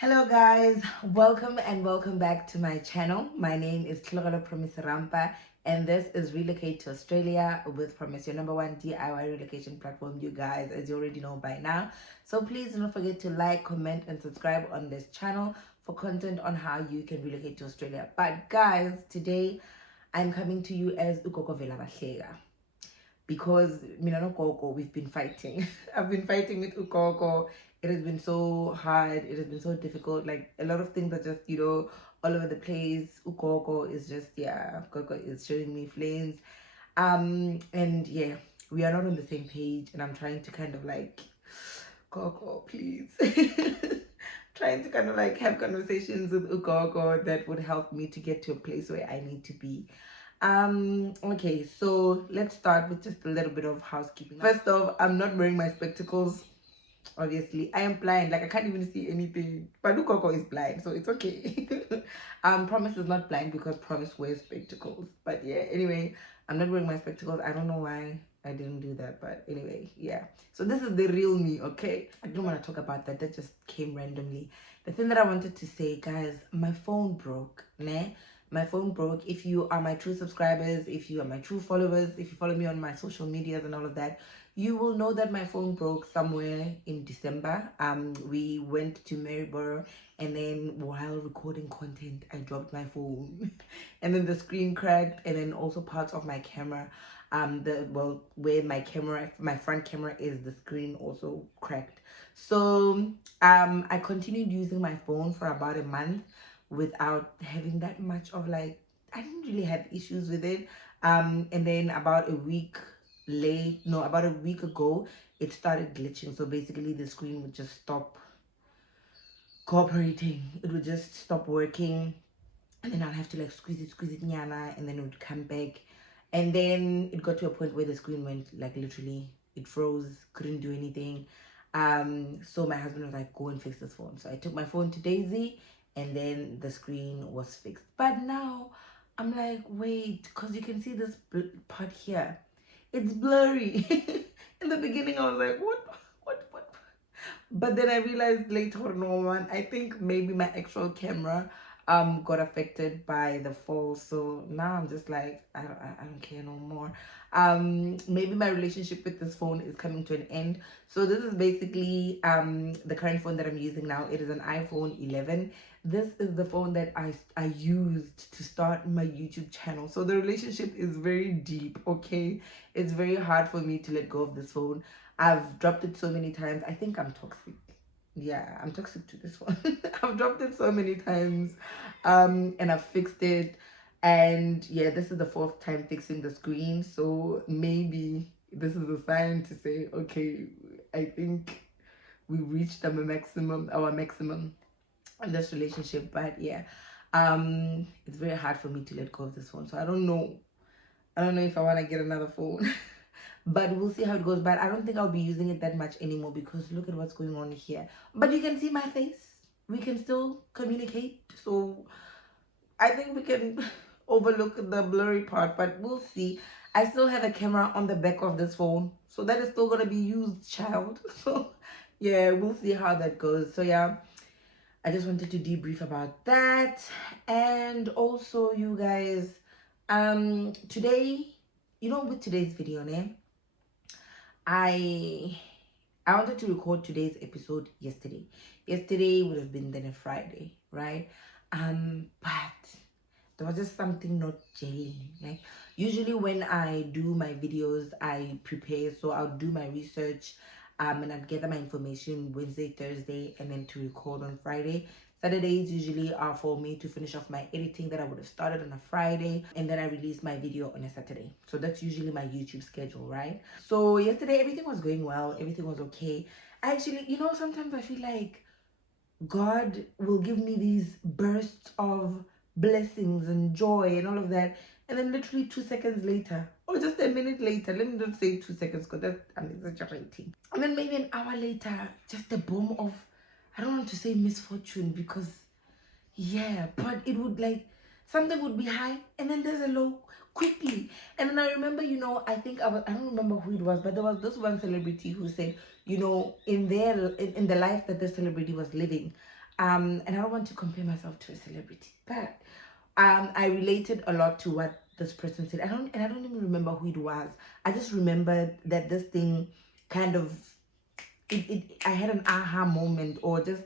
Hello guys, welcome back to my channel. My name is Tlogalo Promise Rampa and this is Relocate to Australia with Promise, your number one DIY relocation platform, you guys, as you already know by now. So please don't forget to like, comment and subscribe on this channel for content on how you can relocate to Australia. But guys, today I'm coming to you as Ukoko Vela Bahlega because Minano Koko, we've been fighting. I've been fighting with Ukoko. It has been so hard. It has been so difficult. Like a lot of things are just, all over the place. Ukoko is just, Ukoko is showing me flames. And yeah, we are not on the same page. And I'm trying to kind of like, Koko, please. Trying to kind of like have conversations with Ukoko that would help me to get to a place where I need to be. Okay, so let's start with just a little bit of housekeeping. First off, I'm not wearing my spectacles. Obviously, I am blind, like I can't even see anything. But Lukoko is blind, so it's okay. Promise is not blind because Promise wears spectacles. But yeah, anyway, I'm not wearing my spectacles. I don't know why I didn't do that, but anyway, yeah. So this is the real me, okay? I didn't want to talk about that. That just came randomly. The thing that I wanted to say, guys, my phone broke, ne? My phone broke. If you are my true subscribers, if you are my true followers, if you follow me on my social medias and all of that, you will know that my phone broke somewhere in December. We went to Maryborough, and then while recording content, I dropped my phone, and then the screen cracked, and then also parts of my camera, where my front camera is, the screen also cracked. So I continued using my phone for about a month without having that much of like, I didn't really have issues with it. And then about a week ago, it started glitching. So basically the screen would just stop cooperating. It would just stop working. And then I'll have to like squeeze it, nyana, and then it would come back. And then it got to a point where the screen went like literally, it froze, couldn't do anything. So my husband was like, go and fix this phone. So I took my phone to Daisy, and then the screen was fixed. But now I'm like, wait, because you can see this part here, it's blurry. In the beginning I was like, what? But then I realized later on, one, I think maybe my actual camera got affected by the fall. So now I'm just like, I don't care no more. Maybe my relationship with this phone is coming to an end. So this is basically the current phone that I'm using now. It is an iPhone 11. This is the phone that I used to start my YouTube channel. So the relationship is very deep, okay? It's very hard for me to let go of this phone. I've dropped it so many times. I think I'm toxic. Yeah, I'm toxic to this one. I've dropped it so many times. And I've fixed it. And yeah, this is the fourth time fixing the screen. So maybe this is a sign to say, okay, I think we reached our maximum in this relationship. But yeah, it's very hard for me to let go of this phone. So I don't know if I want to get another phone. But we'll see how it goes. But I don't think I'll be using it that much anymore because look at what's going on here. But you can see my face. We can still communicate. So I think we can overlook the blurry part, but we'll see. I still have a camera on the back of this phone, so that is still gonna be used, child. So yeah, we'll see how that goes. So yeah, I just wanted to debrief about that. And also, you guys, today, with today's video, ne, I wanted to record today's episode yesterday. Yesterday would have been then a Friday, right? But there was just something not gelling. Like usually when I do my videos, I prepare, so I'll do my research, and I'd gather my information Wednesday, Thursday, and then to record on Friday. Saturdays usually are for me to finish off my editing that I would have started on a Friday, and then I release my video on a Saturday. So that's usually my YouTube schedule, right? So yesterday everything was going well, everything was okay. Actually, sometimes I feel like God will give me these bursts of blessings and joy and all of that, and then literally 2 seconds later, or just a minute later, let me not say 2 seconds because I'm exaggerating, and then maybe an hour later, just a bomb of, I don't want to say misfortune because yeah, but it would like, something would be high and then there's a low quickly. And then I remember, I don't remember who it was, but there was this one celebrity who said, in the life that this celebrity was living, And I don't want to compare myself to a celebrity, but I related a lot to what this person said. I don't even remember who it was. I just remembered that this thing kind of I had an aha moment, or just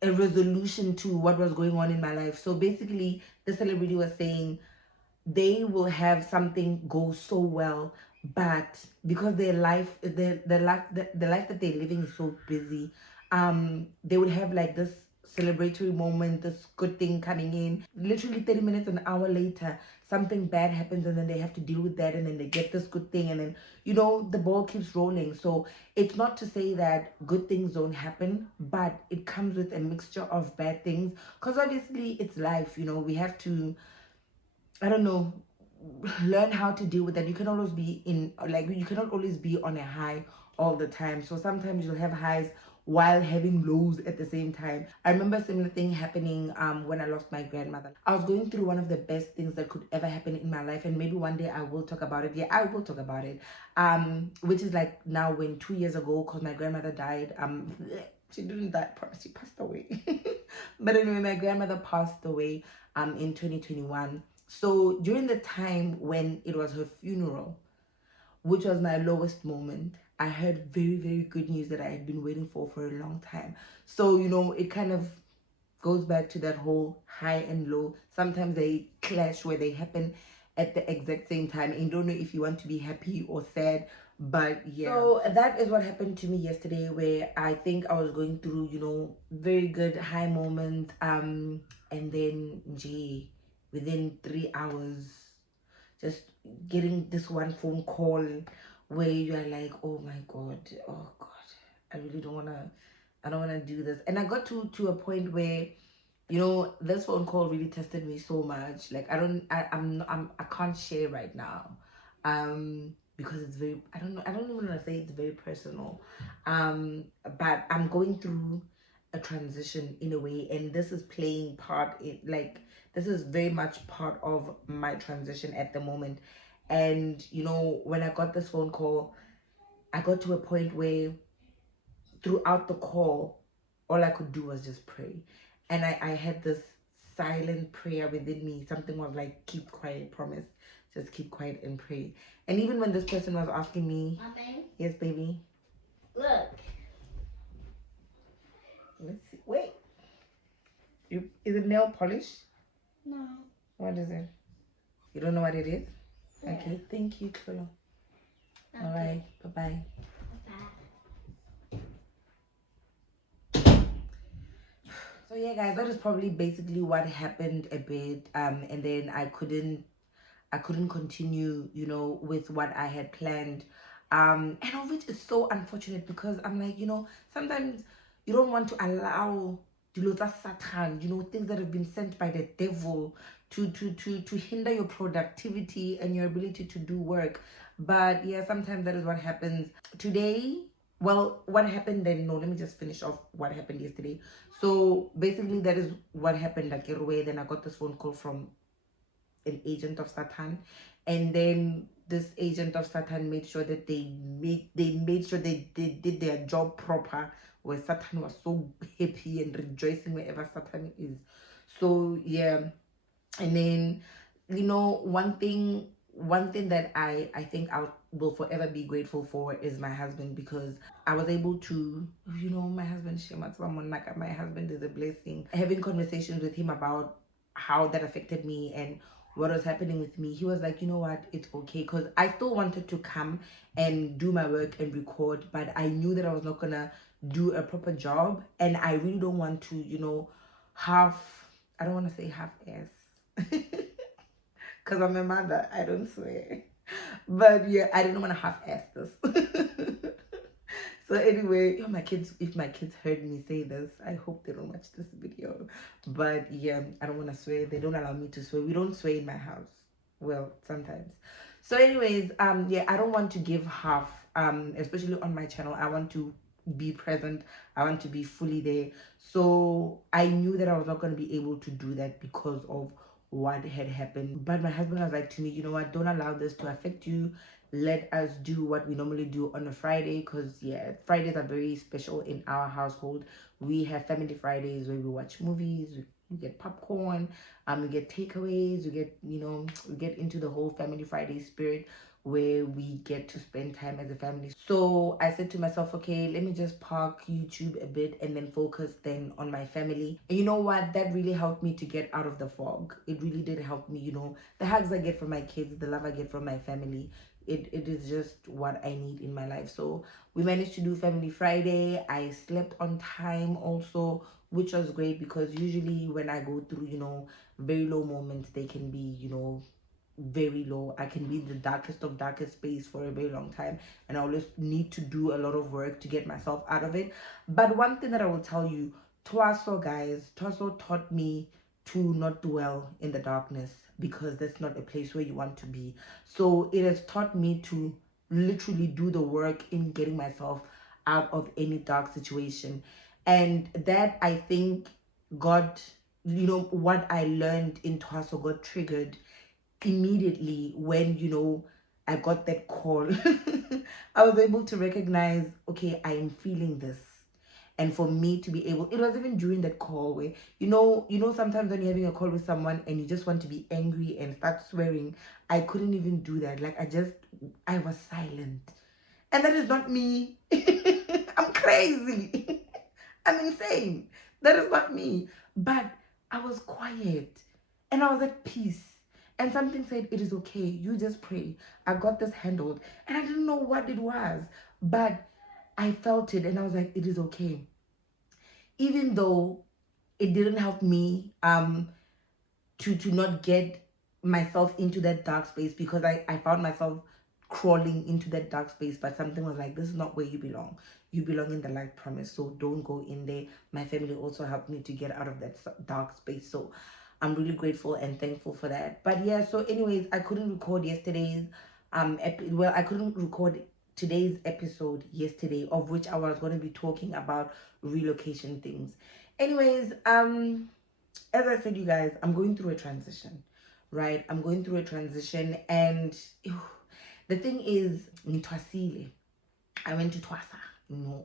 a resolution to what was going on in my life. So basically, the celebrity was saying they will have something go so well, but because the life that they're living is so busy, they would have like this celebratory moment, this good thing coming in. Literally 30 minutes, an hour later, something bad happens, and then they have to deal with that, and then they get this good thing, and then the ball keeps rolling. So it's not to say that good things don't happen, but it comes with a mixture of bad things, because obviously it's life. We have to, I don't know, learn how to deal with that. You can always be in, like, you cannot always be on a high all the time. So sometimes you'll have highs while having lows at the same time. I remember a similar thing happening when I lost my grandmother. I was going through one of the best things that could ever happen in my life, and maybe one day I will talk about it. Yeah, I will talk about it. Which is like now, when 2 years ago, because my grandmother died. She didn't die, I promise, she passed away. But anyway, my grandmother passed away in 2021. So during the time when it was her funeral, which was my lowest moment, I heard very, very good news that I had been waiting for a long time. So, it kind of goes back to that whole high and low. Sometimes they clash, where they happen at the exact same time, and you don't know if you want to be happy or sad. But yeah, so that is what happened to me yesterday, where I think I was going through very good high moments, and then gee, within 3 hours, just getting this one phone call where you are like, oh my god, oh god, I really don't want to, I don't want to do this. And I got to a point where this phone call really tested me so much. Like, I can't share right now, because it's very, I don't know, I don't even want to say it's very personal, but I'm going through a transition in a way, and this is playing part in, like, this is very much part of my transition at the moment. And when I got this phone call, I got to a point where throughout the call, all I could do was just pray. And I had this silent prayer within me. Something was like, keep quiet, promise. Just keep quiet and pray. And even when this person was asking me, Mommy? Yes, baby. Look. Let's see. Wait. Is it nail polish? No. What is it? You don't know what it is? Yeah. Okay, thank you, Kolo. All right, bye-bye. So yeah, guys, that is probably basically what happened a bit. And then I couldn't continue, with what I had planned. And of which is so unfortunate, because I'm like, sometimes you don't want to allow Satan, things that have been sent by the devil to hinder your productivity and your ability to do work. But yeah, sometimes that is what happens. Today, well, what happened then, no, let me just finish off what happened yesterday. So basically, that is what happened at Giveaway. Then I got this phone call from an agent of Satan, and then this agent of Satan made sure that they made sure they did their job proper, where Satan was so happy and rejoicing wherever Satan is. So yeah. And then one thing that I think I will forever be grateful for is my husband, because I was able to, my husband, my husband is a blessing. Having conversations with him about how that affected me and what was happening with me, he was like, you know what, it's okay, because I still wanted to come and do my work and record, but I knew that I was not gonna do a proper job, and I really don't want to, half, I don't want to say half ass, because I'm a mother, I don't swear. But yeah, I didn't want to half-ass this. So anyway, if my kids heard me say this, I hope they don't watch this video. But yeah, I don't want to swear. They don't allow me to swear. We don't swear in my house. Well, sometimes. So anyways, yeah, I don't want to give half, especially on my channel. I want to be present. I want to be fully there. So I knew that I was not going to be able to do that because of what had happened. But my husband was like to me, you know what, don't allow this to affect you. let us do what we normally do on a Friday, because yeah, Fridays are very special in our household. We have family Fridays where we watch movies, we get popcorn, we get takeaways, we get, we get into the whole family Friday spirit where we get to spend time as a family. So I said to myself, okay, let me just park YouTube a bit and then focus then on my family. And you know what? That really helped me to get out of the fog. It really did help me, the hugs I get from my kids, the love I get from my family. It is just what I need in my life. So we managed to do Family Friday. I slept on time also, which was great, because usually when I go through, very low moments, they can be, very low. I can be in the darkest of darkest space for a very long time, and I always need to do a lot of work to get myself out of it. But one thing that I will tell you, thwaso, guys, thwaso taught me to not dwell in the darkness, because that's not a place where you want to be. So it has taught me to literally do the work in getting myself out of any dark situation. And that, I think, got, what I learned in thwaso got triggered immediately when, I got that call. I was able to recognize, okay, I am feeling this. And for me to be able, it was even during that call where, sometimes when you're having a call with someone and you just want to be angry and start swearing, I couldn't even do that. Like, I was silent. And that is not me. I'm crazy. I'm insane. That is not me. But I was quiet and I was at peace. And something said, it is okay. You just pray. I got this handled. And I didn't know what it was. But I felt it and I was like, it is okay. Even though it didn't help me to not get myself into that dark space, because I found myself crawling into that dark space, but something was like, this is not where you belong. You belong in the light, promise, so don't go in there. My family also helped me to get out of that dark space, so I'm really grateful and thankful for that. But yeah, so anyways, I couldn't record yesterday's I couldn't record today's episode yesterday, of which I was going to be talking about relocation things. Anyways, as I said, you guys, I'm going through a transition, right? I'm going through a transition, and the thing is, Nitwasile, I went to Twasa,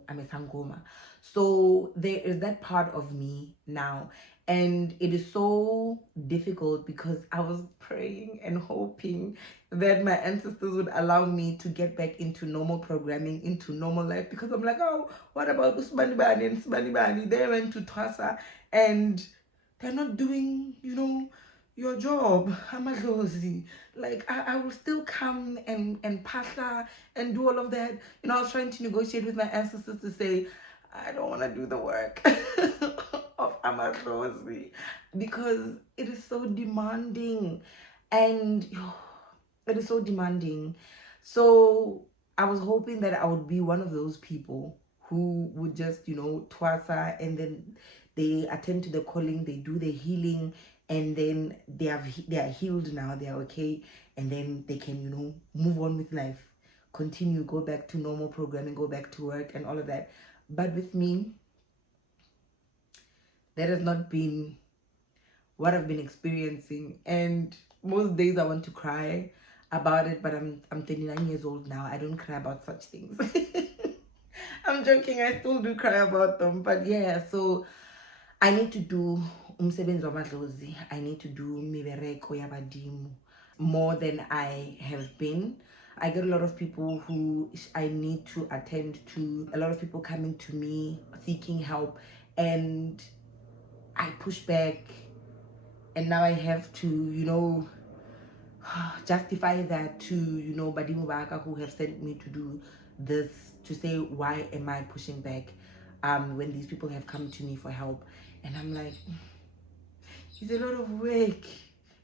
I'm a Sangoma. So there is that part of me now. And it is so difficult because I was praying and hoping that my ancestors would allow me to get back into normal programming, into normal life. Because I'm like, oh, what about Usmani Bani and Usmani Bani? They went to Twasa and they're not doing, your job. Amadlozi. Like, I will still come and pastor and do all of that. I was trying to negotiate with my ancestors to say, I don't want to do the work of Amadlozi, because it is so demanding. And it is so demanding. So I was hoping that I would be one of those people who would just, twasa, and then they attend to the calling, they do the healing, and then they are healed now, they are okay, and then they can, move on with life, continue, go back to normal programming, go back to work and all of that. But with me, that has not been what I've been experiencing, and most days I want to cry about it, but I'm 39 years old now. I don't cry about such things. I'm joking, I still do cry about them. But yeah, so I need to do umsebenzi wamadlozi. I need to do mibereko yabadimu more than I have been. I get a lot of people who I need to attend to, a lot of people coming to me seeking help, and I push back, and now I have to, justify that to, Badimu Baka, who have sent me to do this, to say, why am I pushing back when these people have come to me for help? And I'm like, it's a lot of work,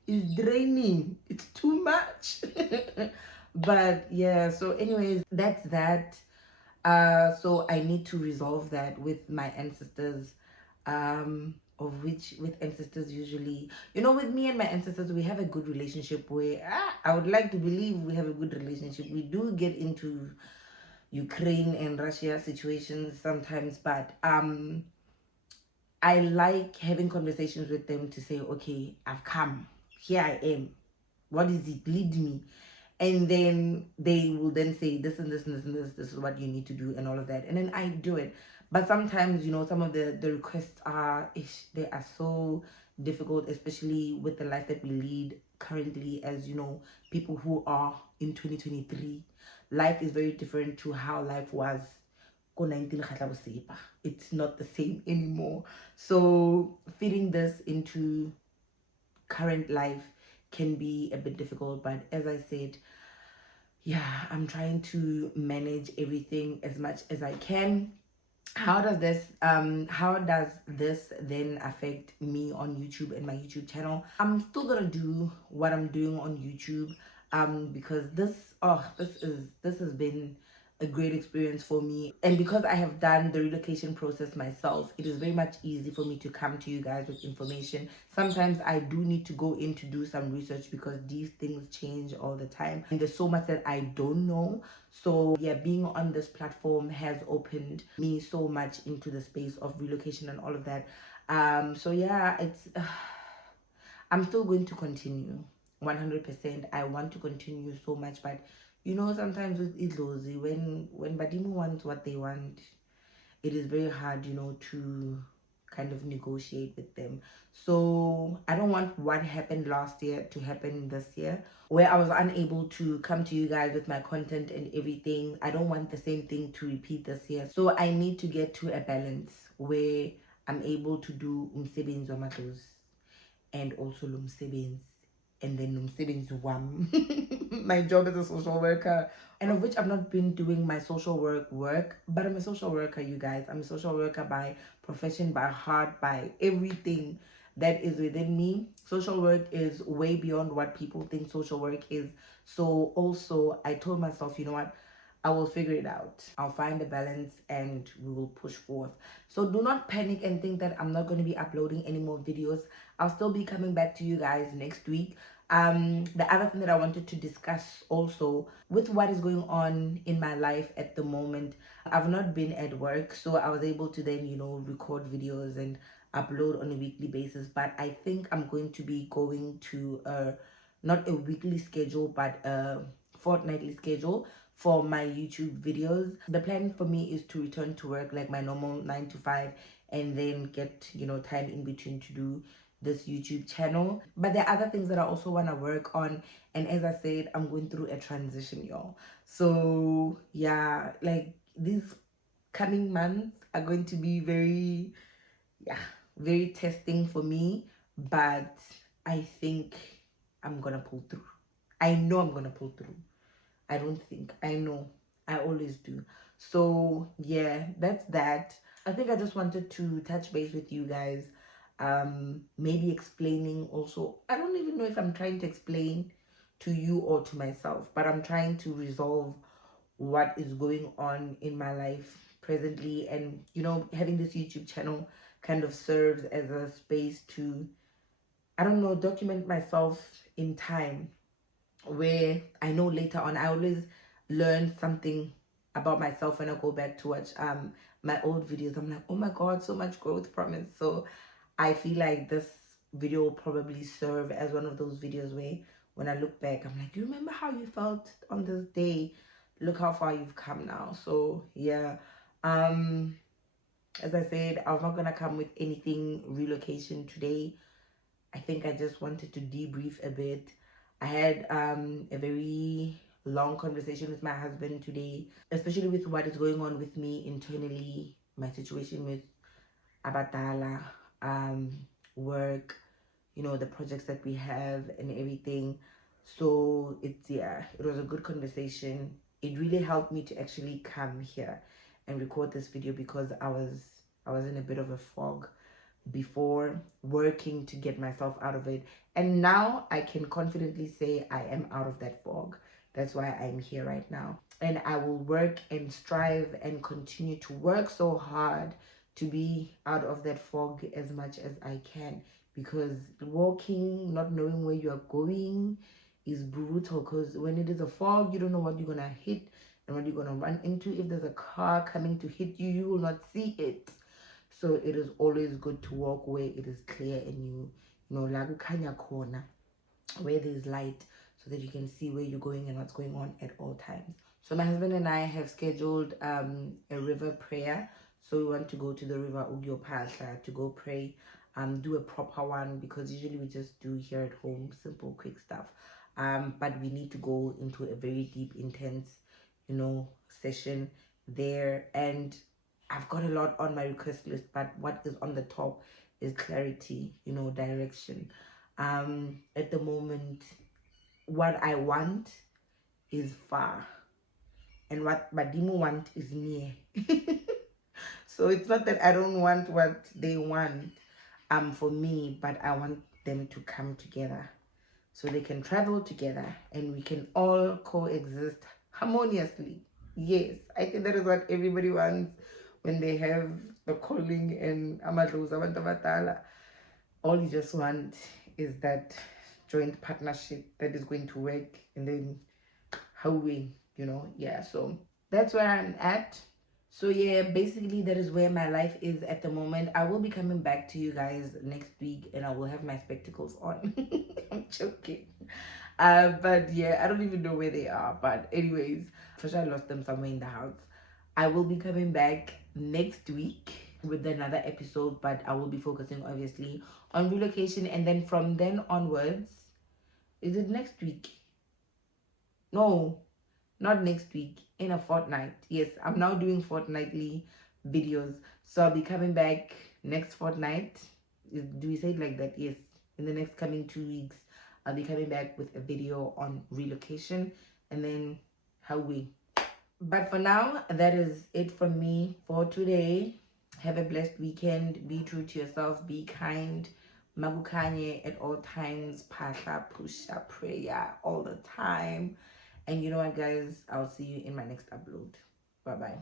it's draining, it's too much. But yeah, so anyways, that's that. So I need to resolve that with my ancestors, of which, with ancestors, usually, with me and my ancestors, we have a good relationship where I would like to believe we have a good relationship. We do get into Ukraine and Russia situations sometimes, but I like having conversations with them to say, okay, I've come, here I am, what is it, lead me. and then they will then say this and this and this and this is what you need to do and all of that, and then I do it. But sometimes, some of the requests are they are so difficult, especially with the life that we lead currently, as people who are in 2023. Life is very different to how life was ko 19 Kgatlabosepa. It's not the same anymore. So fitting this into current life can be a bit difficult, but as I said, yeah, I'm trying to manage everything as much as I can. How does this then affect me on YouTube and my YouTube channel? I'm still gonna do what I'm doing on YouTube, because this has been a great experience for me, and because I have done the relocation process myself, it is very much easy for me to come to you guys with information. Sometimes I do need to go in to do some research because these things change all the time and there's so much that I don't know. So yeah, being on this platform has opened me so much into the space of relocation and all of that. So yeah, it's I'm still going to continue 100%. I want to continue so much, but sometimes with Idlozi, when Badimu wants what they want, it is very hard, to kind of negotiate with them. So I don't want what happened last year to happen this year, where I was unable to come to you guys with my content and everything. I don't want the same thing to repeat this year. So I need to get to a balance where I'm able to do umsebenzi wamadlozi and also lo msebenzi, and then lo msebenzi wami. My job as a social worker, and of which I've not been doing my social work, but I'm a social worker, you guys. I'm a social worker by profession, by heart, by everything that is within me. Social work is way beyond what people think social work is. So also I told myself, you know what, I will figure it out. I'll find a balance and we will push forth. So do not panic and think that I'm not going to be uploading any more videos. I'll still be coming back to you guys next week. The other thing that I wanted to discuss also, with what is going on in my life at the moment, I've not been at work, so I was able to then record videos and upload on a weekly basis. But I think I'm going to be going to not a weekly schedule but a fortnightly schedule for my YouTube videos. The plan for me is to return to work like my normal 9 to 5, and then get time in between to do this YouTube channel. But there are other things that I also want to work on, and as I said, I'm going through a transition, y'all. So yeah, like these coming months are going to be very testing for me, but I think I'm gonna pull through. I know I'm gonna pull through. I don't think, I know, I always do. So yeah, that's that. I think I just wanted to touch base with you guys, maybe explaining also. I don't even know if I'm trying to explain to you or to myself, but I'm trying to resolve what is going on in my life presently. And having this YouTube channel kind of serves as a space to, I don't know, document myself in time, where I know later on I always learn something about myself when I go back to watch my old videos. I'm like, oh my god, so much growth from it. So I feel like this video will probably serve as one of those videos where when I look back, I'm like, you remember how you felt on this day? Look how far you've come now. So yeah, as I said, I was not gonna come with anything relocation today. I think I just wanted to debrief a bit. I had a very long conversation with my husband today, especially with what is going on with me internally, my situation with Abatala, work, the projects that we have and everything. So it was a good conversation. It really helped me to actually come here and record this video because I was in a bit of a fog before, working to get myself out of it, and now I can confidently say I am out of that fog. That's why I'm here right now, and I will work and strive and continue to work so hard to be out of that fog as much as I can, because walking not knowing where you are going is brutal. Because when it is a fog, you don't know what you're gonna hit and what you're gonna run into. If there's a car coming to hit you, you will not see it. So it is always good to walk where it is clear and you know la kukhanya khona, where there's light. so that you can see where you're going and what's going on at all times. So my husband and I have scheduled a river prayer. So we want to go to the river Ugyo Pasha to go pray, do a proper one, because usually we just do here at home, simple, quick stuff. But we need to go into a very deep, intense, session there. And I've got a lot on my request list, but what is on the top is clarity, direction. At the moment, what I want is far, and what Badimu want is near. So it's not that I don't want what they want for me, but I want them to come together so they can travel together and we can all coexist harmoniously. Yes, I think that is what everybody wants when they have the calling and amadlozi abantu abadala. All you just want is that joint partnership that is going to work, and then how we, yeah. So that's where I'm at. So yeah, basically that is where my life is at the moment. I will be coming back to you guys next week and I will have my spectacles on. I'm joking. But yeah, I don't even know where they are. But anyways, for sure I lost them somewhere in the house. I will be coming back next week with another episode, but I will be focusing obviously on relocation, and then from then onwards, is it next week? No, not next week, in a fortnight. Yes, I'm now doing fortnightly videos, so I'll be coming back next fortnight. Do we say it like that? Yes, in the next coming 2 weeks I'll be coming back with a video on relocation, and then how we. But for now, that is it from me for today. Have a blessed weekend. Be true to yourself. Be kind. Magukanye at all times. Pasha, pusha, prayer all the time. And you know what, guys? I'll see you in my next upload. Bye bye.